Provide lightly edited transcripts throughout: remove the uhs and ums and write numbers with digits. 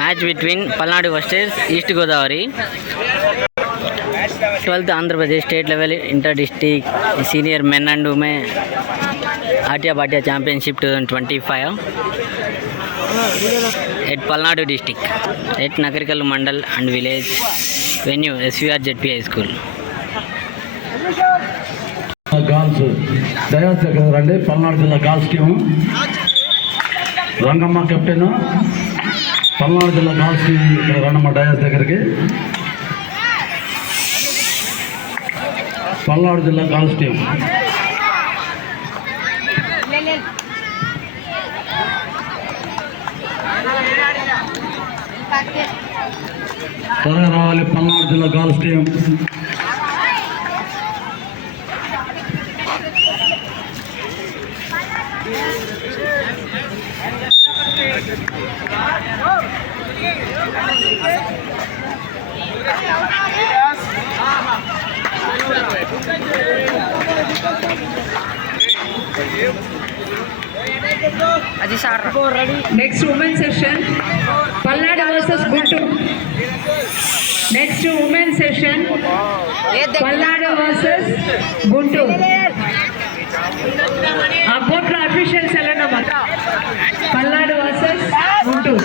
Match between Palnadu versus East Godavari 12th Andhra Pradesh state level inter district senior men and women Atya Patya championship 2025 at Palnadu district at Nagarikal Mandal and village venue SVR ZP High School. Girls dais దగ్గర రండి. పల్నాడు జిల్లా girls team Rangamma captain. Palnadu జిల్లా girls team ఇక్కడ రండమ్మ డయాస్ దగ్గరికి. పల్నాడు జిల్లా girls team త్వరగా రావాలి. పల్నాడు జిల్లా girls team Next women session, Palnadu versus Guntur. Next women session, Palnadu versus Guntur. Both officials elana Palnadu versus Guntur.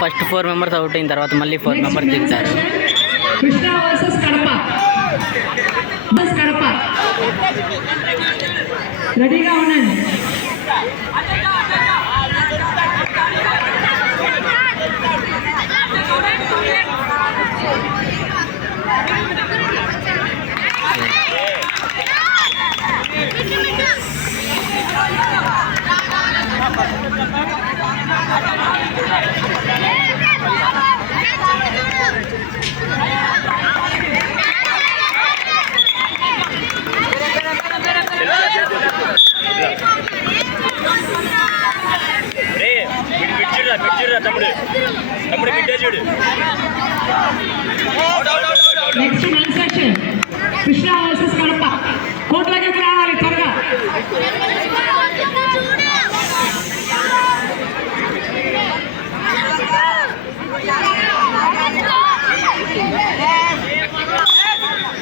First 4 members out అయిన తర్వాత మళ్ళీ 4 మెంబర్స్ దిగుతారు. కృష్ణ వర్సెస్ కడప. కడప రెడీగా ఉండండి. నెక్స్ట్ మెన్ సెక్షన్ కృష్ణ వర్సెస్ కడప. కోట్లకి రావాలి త్వరగా.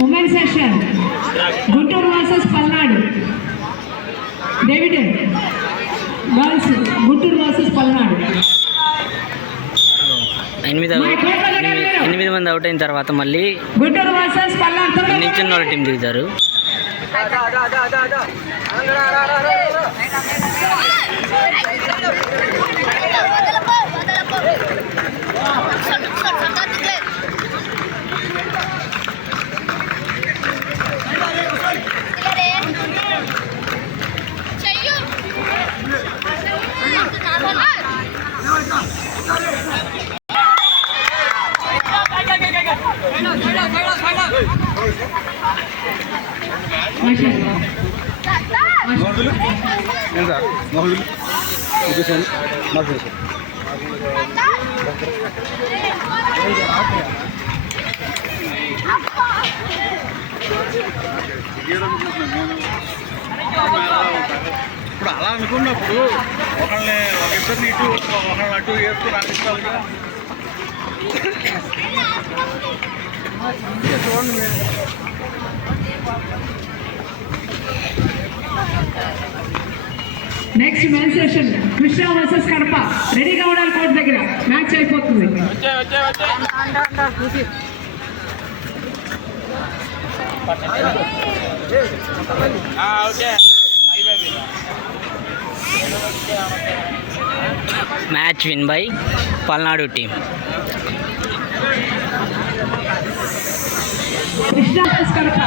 ఉమెన్ సెషన్ గుంటూరు వర్సెస్ పల్నాడు. డేవిడ్ గర్ల్స్ గుంటూరు వర్సెస్ పల్నాడు. 8 మంది అవుట్ అయిన తర్వాత మళ్ళీ గుంటూరు వర్సెస్ పల్నాడు నించున్న వాళ్ళ టీం దిగుతారు. ఇప్పుడు అలా అనుకున్నప్పుడు ఒకళ్ళని ఇద్దరిని ఇటు ఒకళ్ళని అటు వేసుకుని అందిస్తారుగా. చూడండి నెక్స్ట్ మెన్ సెషన్ కృష్ణ వర్సెస్ కడప. రెడీగా ఉండాలి కోర్టు దగ్గర. మ్యాచ్ అయిపోతుంది. మ్యాచ్ విన్ బై పల్నాడు టీం. కృష్ణ వర్సెస్ కడప.